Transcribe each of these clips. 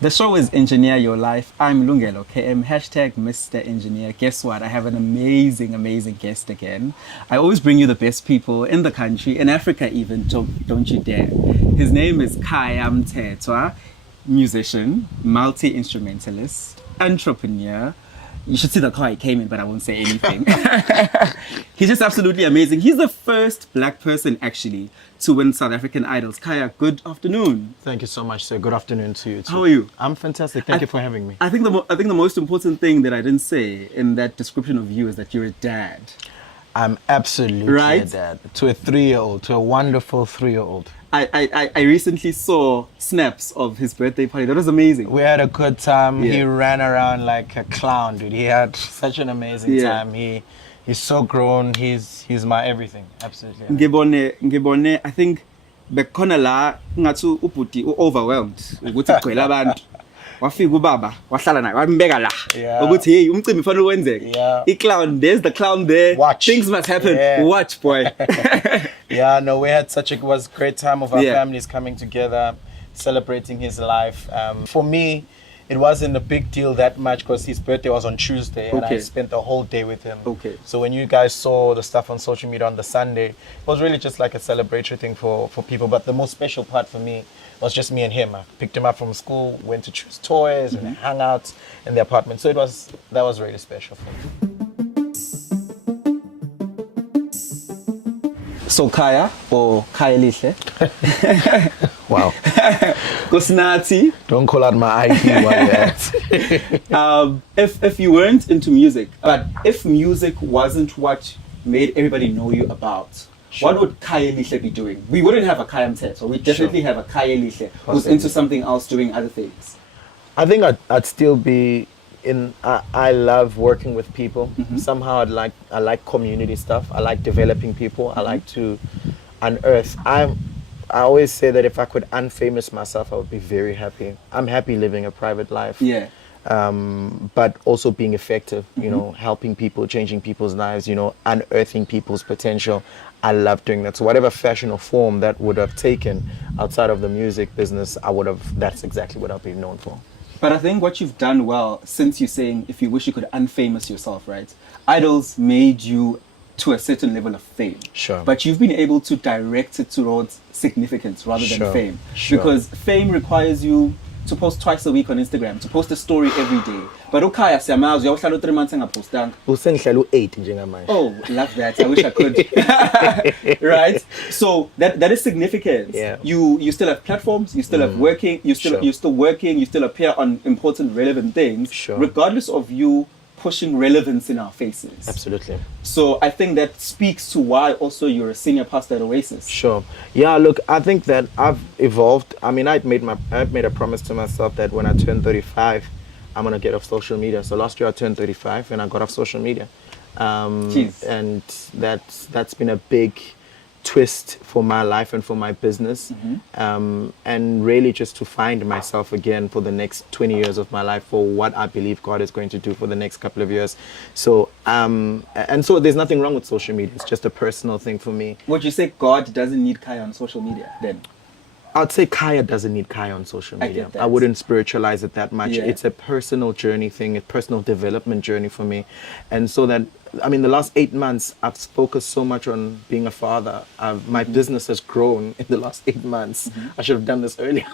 The show is Engineer Your Life. I'm Lungelo KM, hashtag Mr. Engineer. Guess what? I have an amazing guest again. I always bring you the best people in the country, in Africa even, don't you dare. His name is Khaya Mthethwa, musician, multi-instrumentalist, entrepreneur. You should see the car he came in, but I won't say anything. He's just absolutely amazing. He's the first black person, actually, to win South African Idols. Khaya, good afternoon. Thank you so much, sir. Good afternoon to you too. How are you? I'm fantastic. Thank you for having me. I think the most important thing that I didn't say in that description of you is that you're a dad. I'm absolutely a dad to a 3-year-old, to a wonderful 3-year-old. I recently saw snaps of his birthday party. That was amazing. We had a good time. Yeah. He ran around like a clown, dude. He had such an amazing time. He's so grown. He's my everything. Absolutely. Ngibone, I think bekhona la ngathi ubhuti overwhelmed ukuthi kugcwele abantu. Wafika ubaba wahlala naye wambeka la ukuthi hey umcimbi ufanele wenzeke. I-clown, there's the clown there. Watch. Things must happen. Watch, boy. Yeah, no, we had it was a great time of our families coming together, celebrating his life. For me, it wasn't a big deal that much because his birthday was on Tuesday and I spent the whole day with him. So when you guys saw the stuff on social media on the Sunday, it was really just like a celebratory thing for people. But the most special part for me was just me and him. I picked him up from school, went to choose toys and hang out in the apartment. So that was really special for me. So Khaya or Khaya Lihle. Wow. Kusnati. Don't call out my ID while you're at. If you weren't into music, but if music wasn't what made everybody know you about, what would Khaya Lihle be doing? We wouldn't have a Khaya Mthethwa. We definitely have a Khaya Lihle who's into something else, doing other things. I think I'd still be in. I love working with people. Somehow I like community stuff. I like developing people. I like to unearth. I always say that if I could unfamous myself, I would be very happy. I'm happy living a private life. Yeah. But also being effective, you know, helping people, changing people's lives, you know, unearthing people's potential. I love doing that. So whatever fashion or form that would have taken outside of the music business, that's exactly what I'll be known for. But I think what you've done well, since you're saying if you wish you could unfamous yourself, right? Idols made you to a certain level of fame. Sure. But you've been able to direct it towards significance rather than fame. Because fame requires you to post twice a week on Instagram, to post a story every day. But Khaya siyamazi uyahlala 3 months engapostanga. Usengihlala u8 njengamanje. Oh, love that. I wish I could. Right? So that is significance. Yeah. You still have platforms, you still have working, you're still working, you still appear on important relevant things, regardless of you pushing relevance in our faces. Absolutely. So I think that speaks to why also you're a senior pastor at Oasis. Sure. Yeah, look, I think that I've evolved. I mean, I've made a promise to myself that when I turn 35, I'm gonna get off social media. So last year I turned 35 and I got off social media. And that's been a big twist for my life and for my business, and really just to find myself again for the next 20 years of my life, for what I believe God is going to do for the next couple of years. So and so there's nothing wrong with social media. It's just a personal thing for me. Would you say God doesn't need Khaya on social media then? I'd say Khaya doesn't need Khaya on social media. I wouldn't spiritualize it that much. It's a personal journey thing, a personal development journey for me. And so that, I mean, the last 8 months, I've focused so much on being a father. My business has grown in the last 8 months. I should have done this earlier.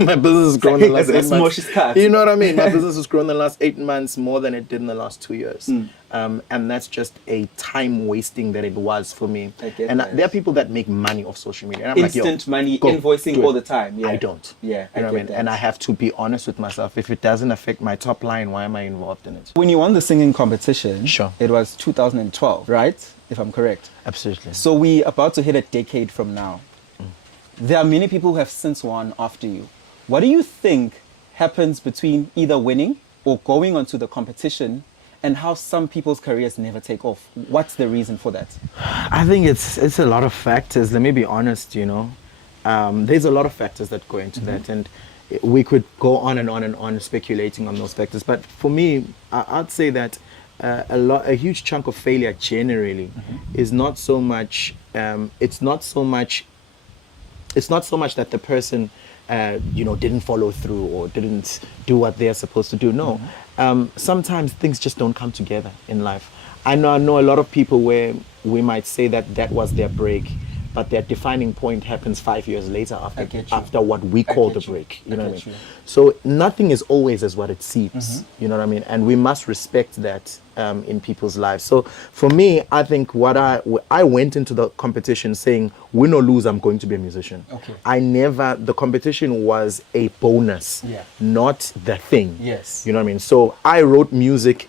My business has grown in the last 8 months. You know what I mean? My business has grown in the last 8 months more than it did in the last 2 years. And that's just a time wasting that it was for me. And there are people that make money off social media. And I'm instant money, invoicing all the time. I don't. Yeah, you know what I mean? And I have to be honest with myself. If it doesn't affect my top line, why am I involved in it? When you won the singing competition, it was 2012, right? If I'm correct. Absolutely. So we're about to hit a decade from now. There are many people who have since won after you. What do you think happens between either winning or going onto the competition, and how some people's careers never take off? What's the reason for that? I think it's a lot of factors. Let me be honest, you know. There's a lot of factors that go into that, and we could go on and on and on speculating on those factors. But for me, I'd say that a huge chunk of failure generally is not so much it's not so much that the person, didn't follow through or didn't do what they're supposed to do. No, sometimes things just don't come together in life. I know a lot of people where we might say that was their break, but their defining point happens 5 years later after what we call the break. You know what I mean? So nothing is always as what it seems. You know what I mean? And we must respect that in people's lives. So for me, I think I went into the competition saying, win or lose, I'm going to be a musician. Okay. The competition was a bonus, not the thing. Yes. You know what I mean? So I wrote music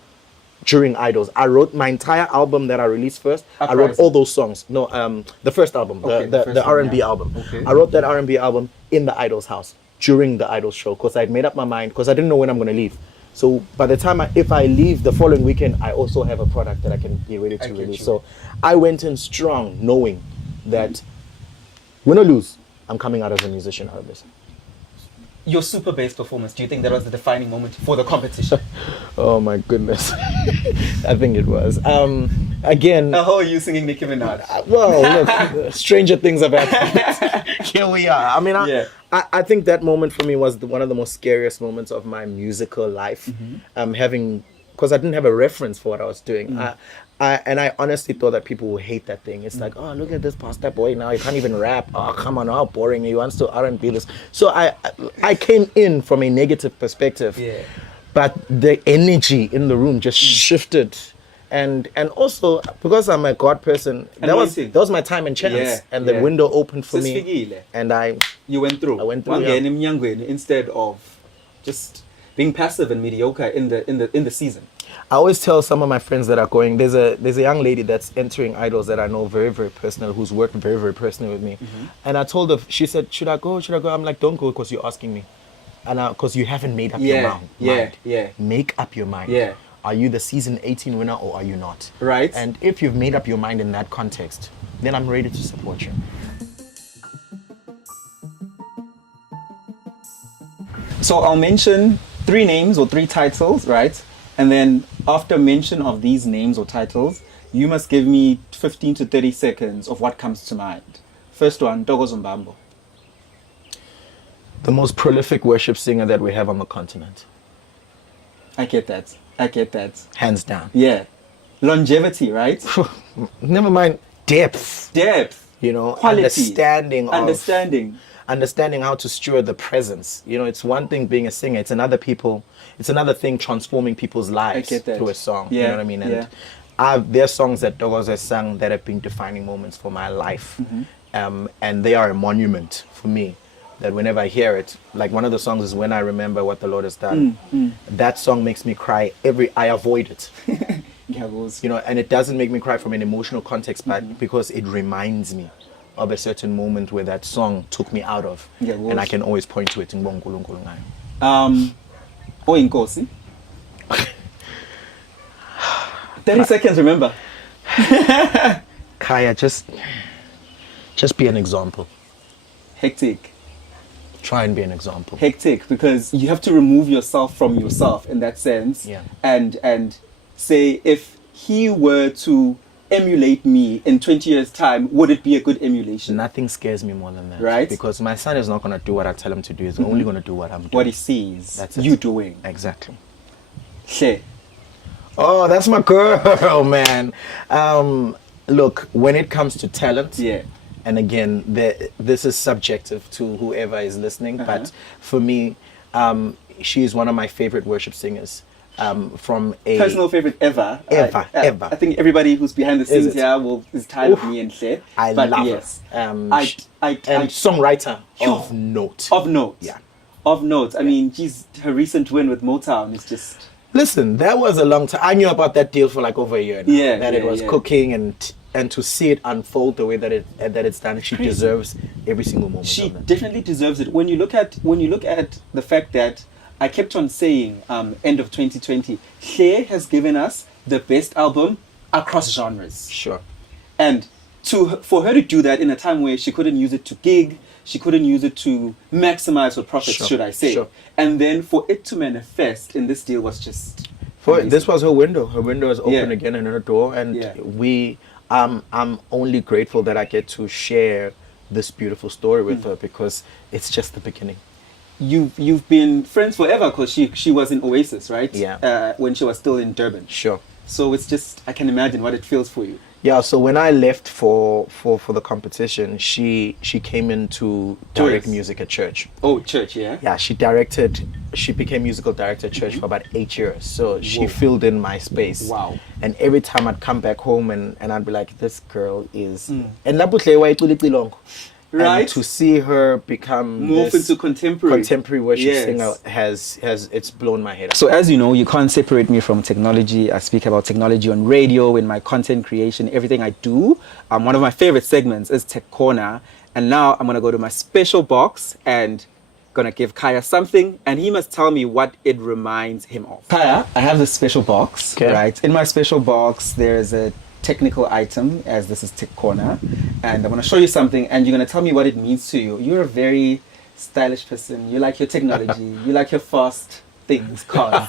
during Idols. I wrote my entire album that I released first. I wrote all those songs. No, the first album, the R&B album. Okay. I wrote that R&B album in the Idols house during the Idols show because I'd made up my mind because I didn't know when I'm going to leave. So by the time if I leave the following weekend, I also have a product that I can be ready to release. So I went in strong, knowing that win or lose, I'm coming out as a musician out of this. Your super bass performance, do you think that was the defining moment for the competition? Oh my goodness. I think it was. Again... How are you singing Nicki Minaj? Well, look, stranger things have happened. Here we are. I mean, I think that moment for me was one of the most scariest moments of my musical life. Because I didn't have a reference for what I was doing. I honestly thought that people would hate that thing. It's like, oh, look at this pastor boy now. He can't even rap. Oh, come on, how boring. He wants to R&B this. So I came in from a negative perspective. Yeah. But the energy in the room just shifted. And also, because I'm a God person, that was my time and chance. Yeah, and the window opened for me. And you went through. I went through, instead of just being passive and mediocre in the season. I always tell some of my friends that are going, there's a young lady that's entering Idols that I know very, very personal, who's worked very, very personally with me. And I told her, she said, should I go? I'm like, don't go because you're asking me. And because you haven't made up your mind. Make up your mind. Yeah. Are you the season 18 winner or are you not? Right. And if you've made up your mind in that context, then I'm ready to support you. So I'll mention 3 names or 3 titles, right? And then after mention of these names or titles, you must give me 15 to 30 seconds of what comes to mind. First one, Dogozo Mbambo. The most prolific worship singer that we have on the continent. I get that. Hands down. Yeah. Longevity, right? Never mind depth. You know, quality. Understanding how to steward the presence. You know, it's one thing being a singer. It's another thing transforming people's lives through a song. Yeah. You know what I mean? And there are songs that Dogozo has sung that have been defining moments for my life. And they are a monument for me. That whenever I hear it, like one of the songs is When I Remember What the Lord Has Done. That song makes me cry I avoid it. You know, and it doesn't make me cry from an emotional context, but because it reminds me of a certain moment where that song took me out of. And I can always point to it in Inkosi. 30 seconds, remember. Khaya, just be an example. Hectic. Try and be an example. Hectic, because you have to remove yourself from yourself in that sense. Yeah. And say, if he were to emulate me in 20 years' time, would it be a good emulation? Nothing scares me more than that. Right? Because my son is not going to do what I tell him to do. He's only going to do what I'm doing. What he sees. That's it. You doing. Exactly. Share. Oh, that's my girl, man. Look, when it comes to talent, and again, this is subjective to whoever is listening, but for me, she is one of my favorite worship singers. From a personal favorite ever. Ever. I think everybody who's behind the scenes here is tired of me and shit. I love her. And songwriter of note. Of note. Yeah. Of note. I mean, her recent win with Motown is just... Listen, that was a long time. I knew about that deal for like over a year now. It was cooking and to see it unfold the way that it's done, she deserves every single moment. She definitely deserves it. When you look at the fact that I kept on saying end of 2020, Khaya has given us the best album across genres. Sure. And for her to do that in a time where she couldn't use it to gig, she couldn't use it to maximize her profits, should I say. And then for it to manifest in this deal was just... This was her window. Her window was open again in her door. And I'm only grateful that I get to share this beautiful story with her, because it's just the beginning. You've been friends forever, because she was in Oasis, right? Yeah. When she was still in Durban. Sure. So it's just, I can imagine what it feels for you. Yeah, so when I left for the competition, she came in to direct music at church. Oh, church, yeah? Yeah, she became musical director at church for about 8 years. So she filled in my space. Wow. And every time I'd come back home and I'd be like, this girl is... And right. And to see her become morph into contemporary worship singer has it's blown my head. So as you know, you can't separate me from technology. I speak about technology on radio, in my content creation, everything I do. One of my favorite segments is Tech Corner. And now I'm going to go to my special box and going to give Khaya something, and he must tell me what it reminds him of. Khaya, I have this special box, right? In my special box, there's a technical item, as this is Tech Corner, and I'm going to show you something, and you're going to tell me what it means to you. You're a very stylish person. You like your technology. You like your fast things, cars.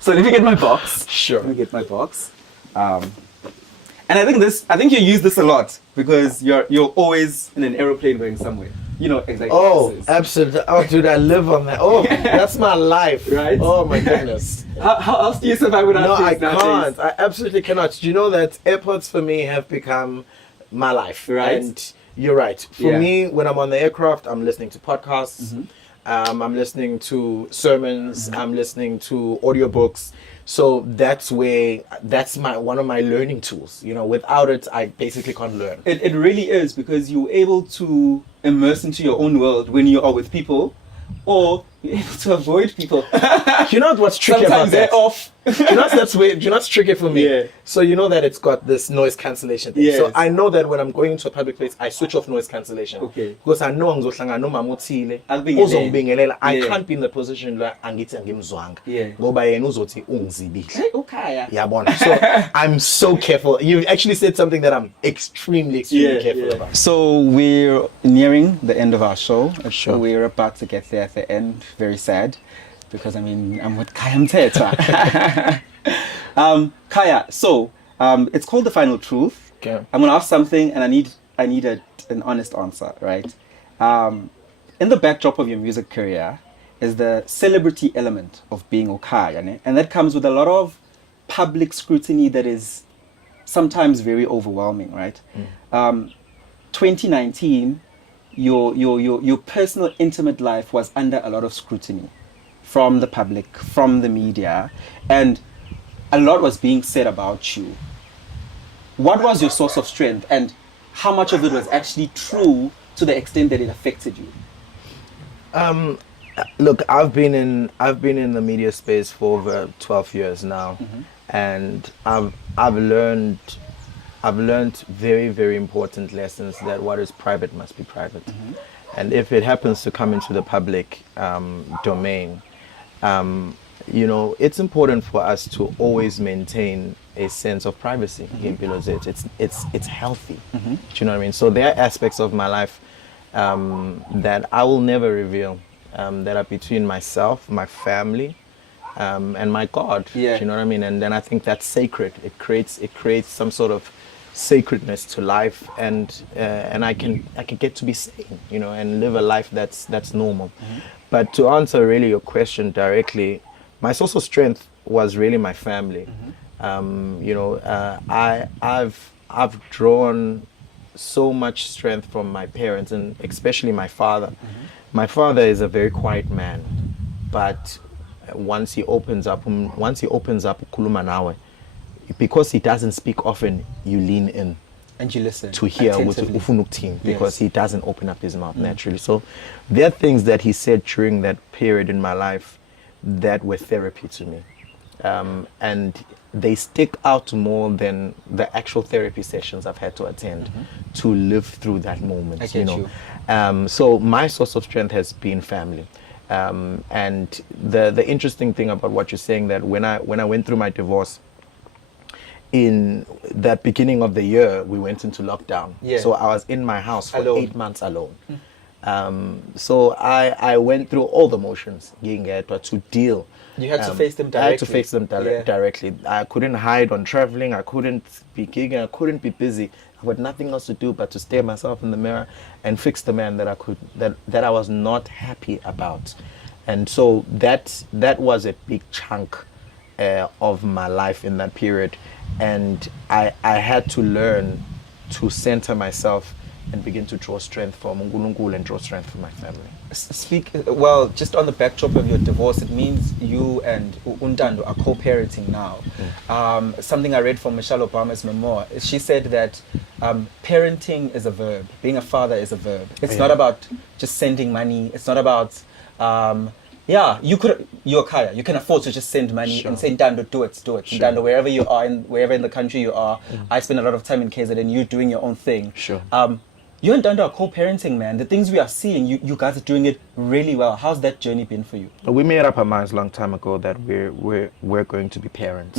So let me get my box. Sure. Let me get my box. And I think you use this a lot, because you're always in an aeroplane going somewhere. You know exactly. Oh, absolutely. Oh, dude, I live on that. Oh, that's my life. Right? Oh, my goodness. How else do you survive without No, I things nowadays? can't. I absolutely cannot. Do you know that airports for me have become my life? Right. And you're right. For me, when I'm on the aircraft, I'm listening to podcasts. Mm-hmm. I'm listening to sermons. Mm-hmm. I'm listening to audiobooks. So that's one of my learning tools. You know, without it, I basically can't learn. It really is, because you're able to immerse into your own world when you are with people, or you're able to avoid people. You know what's tricky Sometimes about that? they're off. Do you know that's weird? Do you know what's tricky for me? Yeah. So you know that it's got this noise cancellation thing. Yes. So I know that when I'm going into a public place, I switch off noise cancellation. Okay. Because I know ngizobingelela. I can't be in the position where angithi angimzwanga. Yeah. Ngoba yena uzothi ungizibile. Okay. Yabona. So I'm so careful. You actually said something that I'm extremely careful about. So we're nearing the end of our show. Sure. We're about to get there at the end. Very sad, because I'm with Khaya Mthethwa. Khaya, so it's called The Final Truth. Okay. I'm gonna ask something, and I need an honest answer, right? In the backdrop of your music career is the celebrity element of being Khaya, ne? And that comes with a lot of public scrutiny that is sometimes very overwhelming, right? 2019, your personal intimate life was under a lot of scrutiny from the public, from the media, and a lot was being said about you. What was your source of strength, and how much of it was actually true to the extent that it affected you? Look, I've been in the media space for over 12 years now, and I've learned very, very important lessons, that what is private must be private. And if it happens to come into the public domain, you know, it's important for us to always maintain a sense of privacy in it's healthy. Do you know what I mean? So there are aspects of my life that I will never reveal, that are between myself, my family, and my God. Yeah. Do you know what I mean? And then I think that's sacred. It creates some sort of sacredness to life, and I can get to be sane, you know, and live a life that's normal. But to answer really your question directly, my source of strength was really my family. You know, I've drawn so much strength from my parents, and especially my father. My father is a very quiet man, but once he opens up ukhuluma nawe, because he doesn't speak often, you lean in And you listen to hear what ufuna ukuthini, because he doesn't open up his mouth naturally. So there are things that he said during that period in my life that were therapy to me, and they stick out more than the actual therapy sessions I've had to attend to live through that moment. I get you. So my source of strength has been family. And the interesting thing about what you're saying, that when I went through my divorce, in that beginning of the year, we went into lockdown. Yeah. So I was in my house for Alone. 8 months alone. So I went through all the motions to deal. You had to face them directly. I had to face them directly. I couldn't hide on traveling. I couldn't be gigging. I couldn't be busy. with nothing else to do but to stare myself in the mirror and fix the man that I was not happy about. And so that was a big chunk of my life in that period. And I had to learn to center myself and begin to draw strength from uNkulunkulu and draw strength from my family. Well, just on the backdrop of your divorce, it means you and Untando are co-parenting now. Something I read from Michelle Obama's memoir, she said that parenting is a verb. Being a father is a verb. It's not about just sending money. It's not about, you're Khaya. You can afford to just send money and say, Ntando, do it. Ntando, wherever you are, wherever in the country you are, I spend a lot of time in KZN, you doing your own thing. You and Danda are co-parenting, man. The things we are seeing, you guys are doing it really well. How's that journey been for you? We made up our minds a long time ago that we're going to be parents.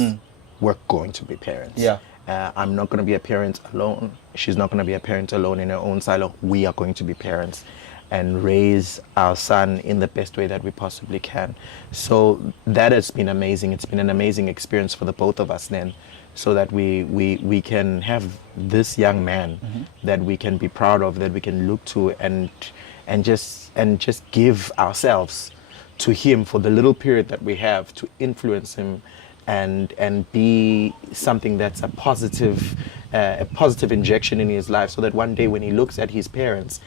We're going to be parents. Yeah. I'm not going to be a parent alone. She's not going to be a parent alone in her own silo. We are going to be parents and raise our son in the best way that we possibly can. So that has been amazing. It's been an amazing experience for the both of us then, so that we can have this young man that we can be proud of, that we can look to and just give ourselves to him for the little period that we have to influence him and be something that's a positive injection in his life, so that one day when he looks at his parents,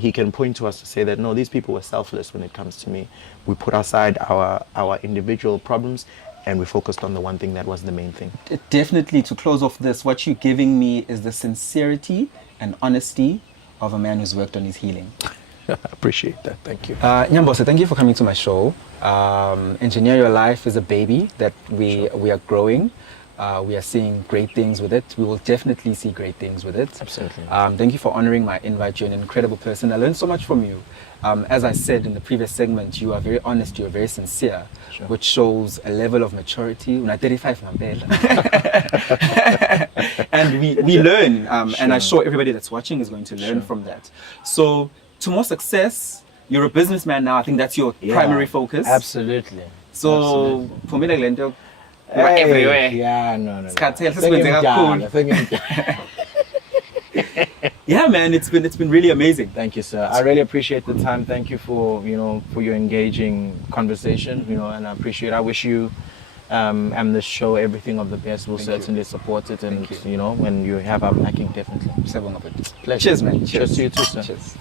he can point to us to say that, no, these people were selfless when it comes to me. We put aside our individual problems and we focused on the one thing that was the main thing. Definitely, to close off this, what you're giving me is the sincerity and honesty of a man who's worked on his healing. I appreciate that. Thank you. Nyambose, thank you for coming to my show. Engineer Your Life is a baby that we are growing. We are seeing great things with it. We will definitely see great things with it. Absolutely. Thank you for honoring my invite. You're an incredible person. I learned so much from you. As I said in the previous segment, you are very honest, you are very sincere, which shows a level of maturity. Una 35 and we learn, and I'm sure everybody that's watching is going to learn from that. So, to more success, you're a businessman now. I think that's your primary focus. Absolutely. So, for me, like Lento, we're everywhere. Yeah, no. Yeah, man, it's been really amazing. Thank you, sir. I really appreciate the time. Thank you for your engaging conversation. And I appreciate. I wish you and the show everything of the best. We'll certainly support it, and when you have our backing, definitely. Pleasure. Cheers, man. Cheers to you too, sir. Cheers.